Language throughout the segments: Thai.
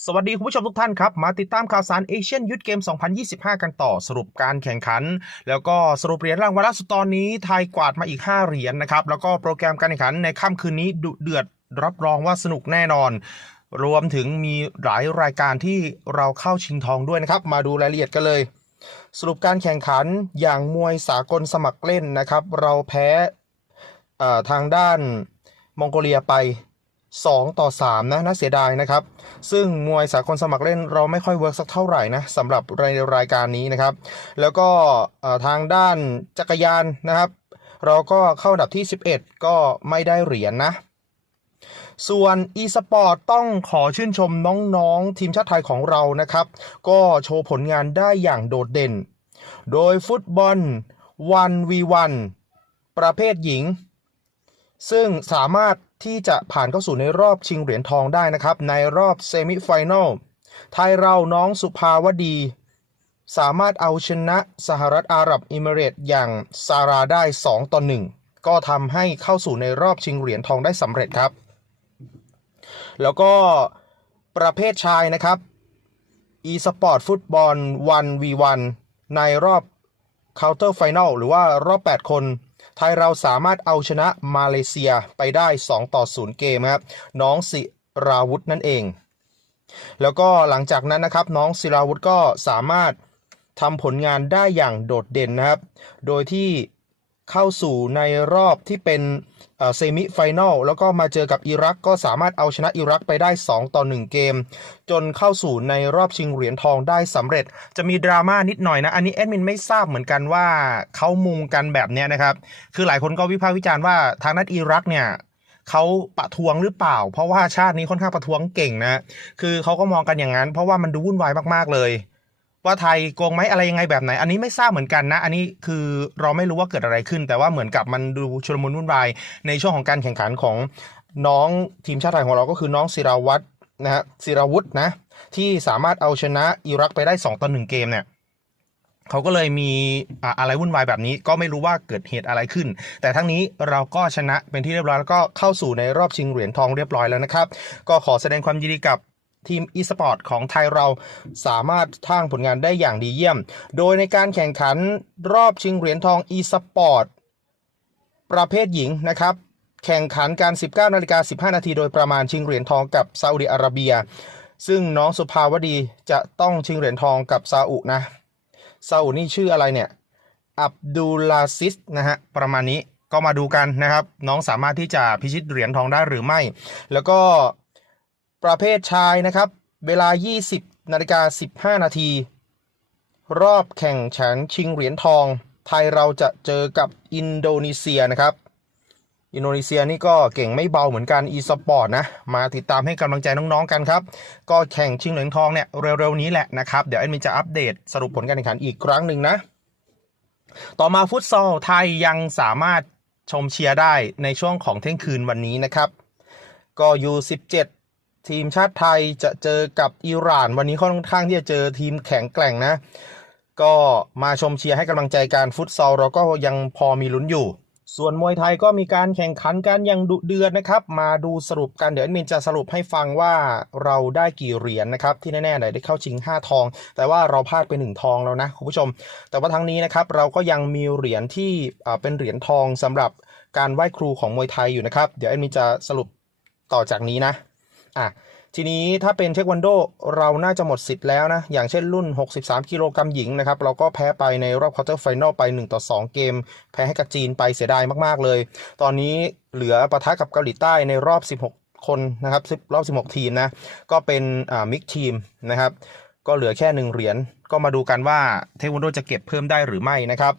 สวัสดีคุณผู้ชมทุกท่านครับ มาติดตามข่าวสารเอเชียนยุทธเกม 2025 กันต่อสรุปการแข่งขัน แล้วก็สรุปเหรียญรางวัลล่าสุดตอนนี้ไทยกวาดมาอีก 5 เหรียญนะครับ แล้วก็โปรแกรมการแข่งขันในค่ำคืนนี้ดุเดือดรับรองว่าสนุกแน่นอน รวมถึงมีหลายรายการที่เราเข้าชิงทองด้วยนะครับ มาดูรายละเอียดกันเลย สรุปการแข่งขันอย่างมวยสากลสมัครเล่นนะครับ เราแพ้ทางด้านมองโกเลียไป 2 ต่อ 3 นะน่าเสียดายนะครับ ซึ่งมวยสากลสมัครเล่นเราไม่ค่อยเวิร์กสักเท่าไหร่นะสำหรับรารายการนี้นะครับ แล้วก็ทางด้านจักรยานนะครับ เราก็เข้าอันดับที่ 11 ก็ไม่ได้เหรียญนะส่วน e-sport ต้องขอชื่นชมน้องๆ ทีมชาติไทยของเรานะครับ ก็โชว์ผลงานได้อย่างโดดเด่น โดยฟุตบอล 1v1 ประเภทหญิง ซึ่งสามารถ ที่จะผ่านเข้าสู่ในรอบชิงเหรียญทองได้นะครับ ในรอบเซมิไฟแนลไทยเราน้องสุภาวดี สามารถเอาชนะสหรัฐอาหรับอิมิเรตส์อย่างซาราได้ 2 ต่อ 1 ก็ทำให้เข้าสู่ในรอบชิงเหรียญทองได้สำเร็จครับ แล้วก็ประเภทชายนะครับ e-sport ฟุตบอล 1v1 ในรอบ Counter Final หรือว่ารอบ 8 คน ไทยเราสามารถเอาชนะมาเลเซียไปได้ 2 ต่อ 0 เกมครับน้องสิราวุธนั่นเอง แล้วก็หลังจากนั้นนะครับน้องศิราวุธก็สามารถทำผลงานได้อย่างโดดเด่นนะครับ โดยที่ เข้าสู่ในรอบที่เป็นเซมิไฟแนลแล้วก็มาเจอกับอิรักก็สามารถเอาชนะอิรักไปได้ 2 ต่อ 1 เกม จนเข้าสู่ในรอบชิงเหรียญทองได้สำเร็จ จะมีดราม่านิดหน่อยนะ อันนี้แอดมินไม่ทราบเหมือนกันว่าเขามุงกันแบบเนี้ยนะครับ คือหลายคนก็วิพากษ์วิจารณ์ว่าทางนัดอิรักเนี่ยเขาประท้วงหรือเปล่า เพราะว่าชาตินี้ค่อนข้างประท้วงเก่งนะ คือเขาก็มองกันอย่างนั้น เพราะว่ามันดูวุ่นวายมากๆเลย ว่าไทยโกงไหมอะไรยังไงแบบไหน อันนี้ไม่ทราบเหมือนกันนะ อันนี้คือเราไม่รู้ว่าเกิดอะไรขึ้น แต่ว่าเหมือนกับมันดูชุลมุนวุ่นวายในช่วงของการแข่งขันของน้องทีมชาติไทยของเราก็คือน้องศิราวัตรนะฮะศิราวุธนะ ที่สามารถเอาชนะอิรักไปได้ 2ต่อ1เกมเนี่ยเขาก็เลยมีอะไรวุ่นวายแบบนี้ ก็ไม่รู้ว่าเกิดเหตุอะไรขึ้น แต่ทั้งนี้เราก็ชนะเป็นที่เรียบร้อยแล้วก็เข้าสู่ในรอบชิงเหรียญทองเรียบร้อยแล้วนะครับ ก็ขอแสดงความยินดีกับ ทีม e-sport ของไทยเราสามารถท่างผลงานได้อย่างดีเยี่ยม โดยในการแข่งขันรอบชิงเหรียญทอง e-sport ประเภทหญิงนะครับแข่งขันการ 19นาฬิกา15 นาทีโดยประมาณชิงเหรียญทองกับซาอุดิอาระเบีย ซึ่งน้องสุภาวดีจะต้องชิงเหรียญทองกับซาอุนะ ซาอุนี่ชื่ออะไรเนี่ย อับดุลลาซิสนะฮะ ประมาณนี้ ก็มาดูกันนะครับ น้องสามารถที่จะพิชิตเหรียญทองได้หรือไม่ แล้วก็ ประเภทชายนะครับ เวลา 20นาฬิกา15 นาที รอบแข่งขันชิงเหรียญทอง ไทยเราจะเจอกับอินโดนีเซียนะครับ อินโดนีเซียนี่ก็เก่งไม่เบาเหมือนกัน e-sport นะ มาติดตามให้กำลังใจน้องๆกันครับ ก็แข่งชิงเหรียญทองเนี่ยเร็วๆนี้แหละนะครับ เดี๋ยวแอดมินจะอัปเดตสรุปผลการแข่งขันอีกครั้งหนึ่งนะ ต่อมาฟุตซอลไทยยังสามารถชมเชียร์ได้ในช่วงของเที่ยงคืนวันนี้นะครับ ก็ยู17 ทีมชาติไทยจะเจอกับอิหร่าน วันนี้ค่อนข้างที่จะเจอทีมแข็งแกร่งนะ ก็มาชมเชียร์ให้กำลังใจการฟุตซอลเราก็ยังพอมีลุ้นอยู่ ส่วนมวยไทยก็มีการแข่งขันกันอย่างดุเดือดนะครับ มาดูสรุปกันเดี๋ยวแอดมินจะสรุปให้ฟังว่าเราได้กี่เหรียญนะครับ ที่แน่ๆไหนได้เข้าชิง 5 ทอง แต่ว่าเราพลาดไป1ทองแล้วนะคุณผู้ชม แต่ว่าทั้งนี้นะครับเราก็ยังมีเหรียญที่เป็นเหรียญทองสำหรับการไหว้ครูของมวยไทยอยู่นะครับ เดี๋ยวแอดมินจะสรุปต่อจากนี้นะ อะทีนี้ถ้าเป็นเทควันโดเราน่าจะหมดสิทธิ์แล้วนะ อย่างเช่นรุ่น 63 กิโลกรัมหญิงนะครับ เราก็แพ้ไปในรอบควอเตอร์ไฟนอลไป 1 ต่อ 2 เกม แพ้ให้กับจีนไปเสียดายมากๆเลย ตอนนี้เหลือปะทะกับเกาหลีใต้ในรอบ 16 คนนะครับรอบ 16 ทีมนะ ก็เป็นมิกทีมนะครับ ก็เหลือแค่หนึ่งเหรียญก็มาดูกันว่าเทควันโดจะเก็บเพิ่มได้หรือไม่นะครับ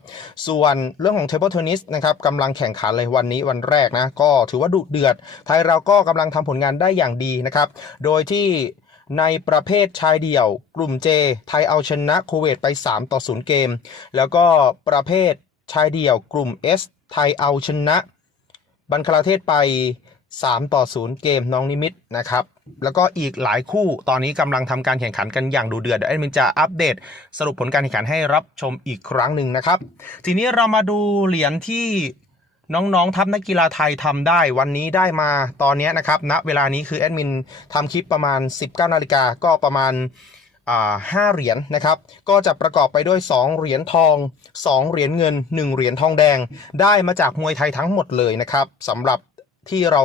ส่วนเรื่องของเทเบิลเทนนิสนะครับกำลังแข่งขันเลยวันนี้วันแรกนะก็ถือว่าดุเดือด ไทยเราก็กำลังทำผลงานได้อย่างดีนะครับ โดยที่ในประเภทชายเดี่ยว กลุ่ม J ไทยเอาชนะคูเวตไป 3 ต่อ 0 เกม แล้วก็ประเภทชายเดี่ยวกลุ่ม S ไทยเอาชนะ บังคลาเทศไป 3 ต่อ 0 เกมน้องนิมิตนะครับ แล้วก็อีกหลายคู่ตอนนี้กำลังทำการแข่งขันกันอย่างดูเดือดเดี๋ยวแอดมินจะอัปเดต สรุปผลการแข่งขันให้รับชมอีกครั้งหนึ่งนะครับ ทีนี้เรามาดูเหรียญที่น้องๆทัพนักกีฬาไทยทำได้วันนี้ได้มาตอนนี้นะครับณเวลานี้คือแอดมินทำคลิปประมาณ 19นาฬิกาก็ประมาณห้าเหรียญนะครับ ก็จะประกอบไปด้วย 2 เหรียญทอง 2 เหรียญเงิน 1 เหรียญทองแดง ได้มาจากมวยไทยทั้งหมดเลยนะครับสำหรับ ที่เรา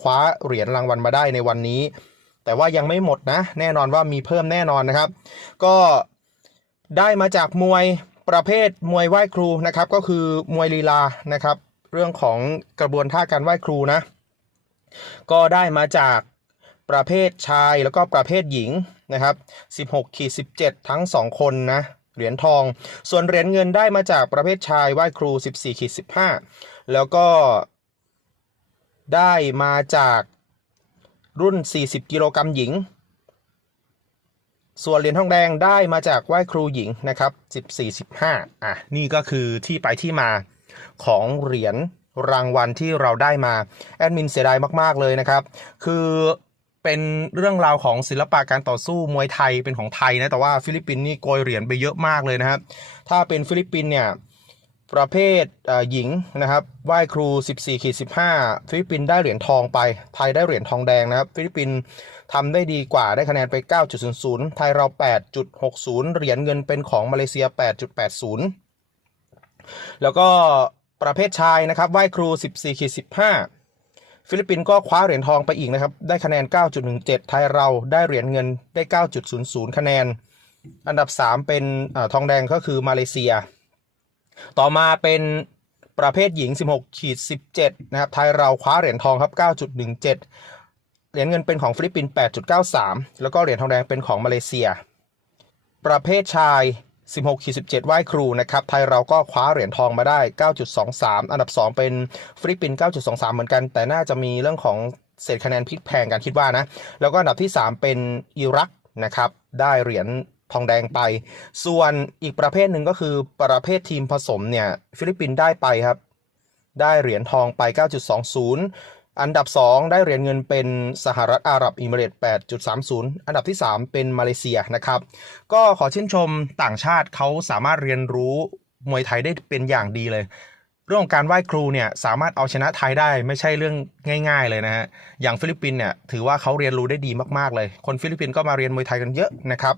คว้าเหรียญรางวัลมาได้ในวันนี้ แต่ว่ายังไม่หมดนะ แน่นอนว่ามีเพิ่มแน่นอนนะครับ ก็ได้มาจากมวยประเภทมวยไหว้ครูนะครับ ก็คือมวยลีลานะครับ เรื่องของกระบวนท่าการไหว้ครูนะ ก็ได้มาจากประเภทชายแล้วก็ประเภทหญิงนะครับ 16ขีด17 ทั้ง 2 คนนะเหรียญทอง ส่วนเหรียญเงินได้มาจากประเภทชายไหว้ครู 14ขีด15 แล้วก็ ได้มาจากรุ่น 40 กิโลกรัมหญิง ส่วนเหรียญทองแดงได้มาจากไหว้ครูหญิงนะครับ 14 15 อะ นี่ก็คือที่ไปที่มาของเหรียญรางวัลที่เราได้มา แอดมินเสียดายมาก ๆ เลยนะครับ คือเป็นเรื่องราวของศิลปะการต่อสู้มวยไทยเป็นของไทยนะ แต่ว่าฟิลิปปินส์นี่โกยเหรียญไปเยอะมากเลยนะครับ ถ้าเป็นฟิลิปปินส์เนี่ย ประเภทหญิงนะครับไหว้ครู 14ขีด15 ฟิลิปปินส์ได้เหรียญทองไป ไทยได้เหรียญทองแดงนะครับ ฟิลิปปินส์ทำได้ดีกว่าได้คะแนนไป 9.00 ไทยเรา 8.60 เหรียญเงินเป็นของมาเลเซีย 8.80 แล้วก็ประเภทชายนะครับไหว้ครู 14ขีด15 ฟิลิปปินส์ก็คว้าเหรียญทองไปอีกนะครับ ได้คะแนน 9.17 ไทยเราได้เหรียญเงินได้ 9.00 คะแนน อันดับ 3 เป็นอทองแดงก็คือมาเลเซีย ต่อมาเป็นประเภทหญิง 16ขีด17 นะครับ ไทยเราคว้าเหรียญทองครับ 9.17 เหรียญเงินเป็นของฟิลิปปินส์ 8.93 แล้วก็เหรียญทองแดงเป็นของมาเลเซีย ประเภทชาย 16ขีด17ไหว้ครูนะครับ ไทยเราก็คว้าเหรียญทองมาได้ 9.23 อันดับ 2 เป็นฟิลิปปินส์ 9.23 เหมือนกัน แต่น่าจะมีเรื่องของเศษคะแนนพลิกแพลงกันคิดว่านะ แล้วก็อันดับที่ 3 เป็นอิรักนะครับ ได้เหรียญ ทองแดงไป ส่วนอีกประเภทหนึ่งก็คือประเภททีมผสมเนี่ยฟิลิปปินส์ได้ไปครับ ได้เหรียญทองไป 9.20 อันดับ 2 ได้เหรียญเงินเป็นสหรัฐอาหรับอิมิเรต8.30 อันดับที่ 3 เป็นมาเลเซียนะครับ ก็ขอชื่นชมต่างชาติเขาสามารถเรียนรู้มวยไทยได้เป็นอย่างดีเลย เรื่องของการไหว้ครูเนี่ยสามารถเอาชนะไทยได้ไม่ใช่เรื่องง่าย ๆ เลยนะฮะอย่างฟิลิปปินส์เนี่ยถือว่าเขาเรียนรู้ได้ดีมากๆเลย คนฟิลิปปินส์ก็มาเรียนมวยไทยกันเยอะนะครับ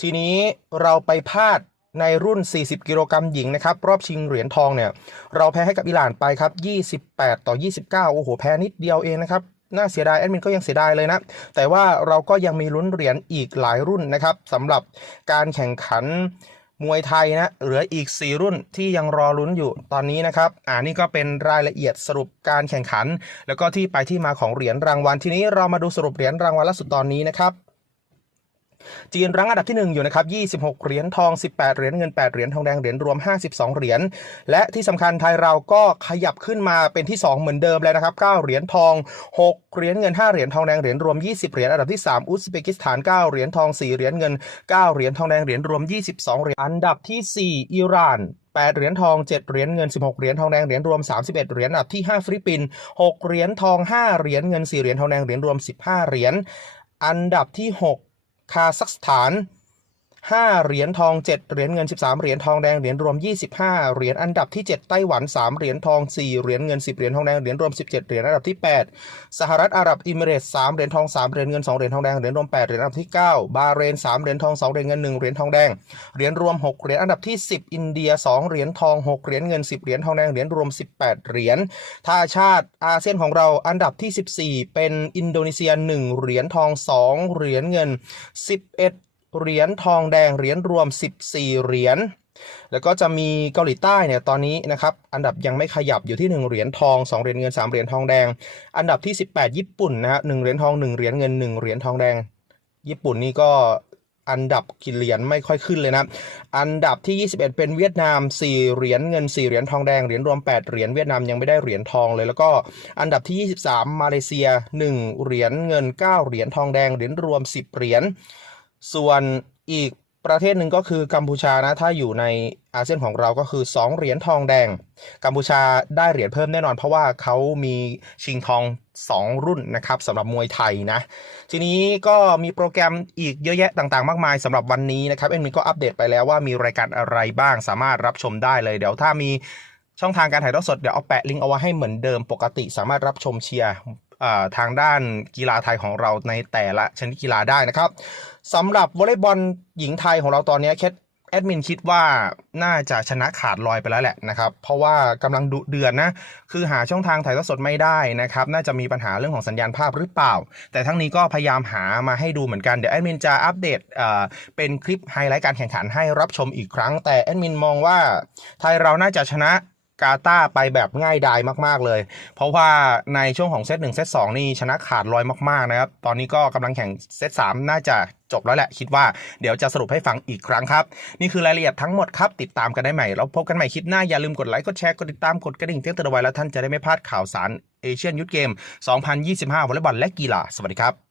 ทีนี้เราไปพลาดในรุ่น 40 กิโลกรัมหญิงนะครับรอบชิงเหรียญทองเนี่ยเราแพ้ให้กับอิหร่านไปครับ 28 ต่อ 29 โอ้โห แพ้นิดเดียวเองนะครับน่าเสียดายแอดมินก็ยังเสียดายเลยนะ แต่ว่าเราก็ยังมีลุ้นเหรียญอีกหลายรุ่นนะครับสำหรับการแข่งขัน มวยไทยนะเหลืออีก 4 รุ่นที่ยังรอลุ้นอยู่ตอนนี้นะครับ อ่านี่ก็เป็นรายละเอียดสรุปการแข่งขัน แล้วก็ที่ไปที่มาของเหรียญรางวัลทีนี้เรามาดูสรุปเหรียญรางวัลล่าสุดตอนนี้นะครับ จีนรั้งอันดับที่ 1 อยู่นะครับ 26 เหรียญทอง 18 เหรียญเงิน 8 เหรียญทองแดง เหรียญรวม 52 เหรียญ และที่สำคัญไทยเราก็ขยับขึ้นมาเป็นที่ 2 เหมือนเดิมแล้วนะครับ 9 เหรียญทอง 6 เหรียญเงิน 5 เหรียญทองแดง เหรียญรวม 20 เหรียญ อันดับที่ 3 อุซเบกิสถาน 9 เหรียญทอง 4 เหรียญเงิน 9 เหรียญทองแดง เหรียญรวม 22 เหรียญ อันดับที่ 4 อิหร่าน8 เหรียญทอง 7 เหรียญเงิน 16 เหรียญทองแดง เหรียญรวม 31 เหรียญอันดับที่ 5 ฟิลิปปินส์6เหรียญทอง 5 เหรียญเงิน 4 เหรียญทองแดง เหรียญรวม 15 เหรียญ อันดับที่ 6 คาซัคสถาน 5 เหรียญทอง 7 เหรียญเงิน 13 เหรียญทองแดง เหรียญรวม 25 เหรียญอันดับที่ 7 ไต้หวัน 3 เหรียญทอง 4 เหรียญเงิน 10 เหรียญทองแดง เหรียญรวม 17 เหรียญอันดับที่ 8 สหรัฐอาหรับอิมิเรตส์3เหรียญทอง 3 เหรียญเงิน 2 เหรียญทองแดง เหรียญรวม 8 เหรียญอันดับที่ 9 บาเรน 3 เหรียญทอง 2 เหรียญเงิน 1 เหรียญทองแดง เหรียญรวม 6 เหรียญอันดับที่ 10 อินเดีย 2 เหรียญทอง 6 เหรียญเงิน 10 เหรียญทองแดง เหรียญรวม 18 เหรียญถ้าชาติอาเซียนของเราอันดับที่ 14 เป็นอินโดนีเซีย 1 เหรียญทอง 2 เหรียญเงิน 11 เหรียญทองแดงเหรียญรวม 14 เหรียญแล้วก็จะมีเกาหลีใต้เนี่ยตอนนี้นะครับอันดับยังไม่ขยับอยู่ที่ 1 เหรียญทอง 2 เหรียญเงิน 3 เหรียญทองแดง อันดับที่ 18 ญี่ปุ่นนะฮะ1เหรียญทอง 1 เหรียญเงิน 1 เหรียญทองแดง ญี่ปุ่นนี่ก็อันดับกี่เหรียญไม่ค่อยขึ้นเลยนะ อันดับที่ 21 เป็นเวียดนาม 4 เหรียญเงิน 4 เหรียญทองแดง เหรียญรวม 8 เหรียญเวียดนามยังไม่ได้เหรียญทองเลย แล้วก็อันดับที่ 23 มาเลเซีย 1 เหรียญเงิน 9 เหรียญทองแดง เหรียญรวม 10 เหรียญ ส่วนอีกประเทศหนึ่งก็คือกัมพูชานะ ถ้าอยู่ในอาเซียนของเราก็คือ 2 เหรียญทองแดง กัมพูชาได้เหรียญเพิ่มแน่นอน เพราะว่าเขามีชิงทอง 2 รุ่นนะครับสำหรับมวยไทยนะ ทีนี้ก็มีโปรแกรมอีกเยอะแยะต่างๆ มากมายสำหรับวันนี้นะครับ เอ็นมีก็อัปเดตไปแล้วว่ามีรายการอะไรบ้างสามารถรับชมได้เลยเดี๋ยวถ้ามีช่องทางการถ่ายทอดสดเดี๋ยวเอาแปะลิงก์เอาไว้ให้เหมือนเดิมปกติสามารถรับชมเชียร์ ทางด้านกีฬาไทยของเราในแต่ละชนิดกีฬาได้นะครับสำหรับวอลเลย์บอลหญิงไทยของเราตอนนี้แคทแอดมินคิดว่าน่าจะชนะขาดลอยไปแล้วแหละนะครับ เพราะว่ากำลังดุเดือนนะ คือหาช่องทางถ่ายทอดสดไม่ได้นะครับ น่าจะมีปัญหาเรื่องของสัญญาณภาพหรือเปล่า แต่ทั้งนี้ก็พยายามหามาให้ดูเหมือนกัน เดี๋ยวแอดมินจะอัปเดตเป็นคลิปไฮไลท์การแข่งขันให้รับชมอีกครั้ง แต่แอดมินมองว่าไทยเราน่าจะชนะ กาตาไปแบบง่ายดายมากๆเลย เพราะว่าในช่วงของเซตหนึ่งเซตสองนี่ชนะขาดลอยมากๆนะครับ ตอนนี้ก็กำลังแข่งเซตสามน่าจะจบแล้วแหละ คิดว่าเดี๋ยวจะสรุปให้ฟังอีกครั้งครับ นี่คือรายละเอียดทั้งหมดครับ ติดตามกันได้ใหม่ แล้วพบกันใหม่คลิปหน้า อย่าลืมกดไลค์กดแชร์กดติดตามกดกระดิ่งเตือนเตือนไว้แล้วท่านจะได้ไม่พลาดข่าวสารเอเชียนยุทธเกม 2025วอลเลย์บอลและกีฬาสวัสดีครับ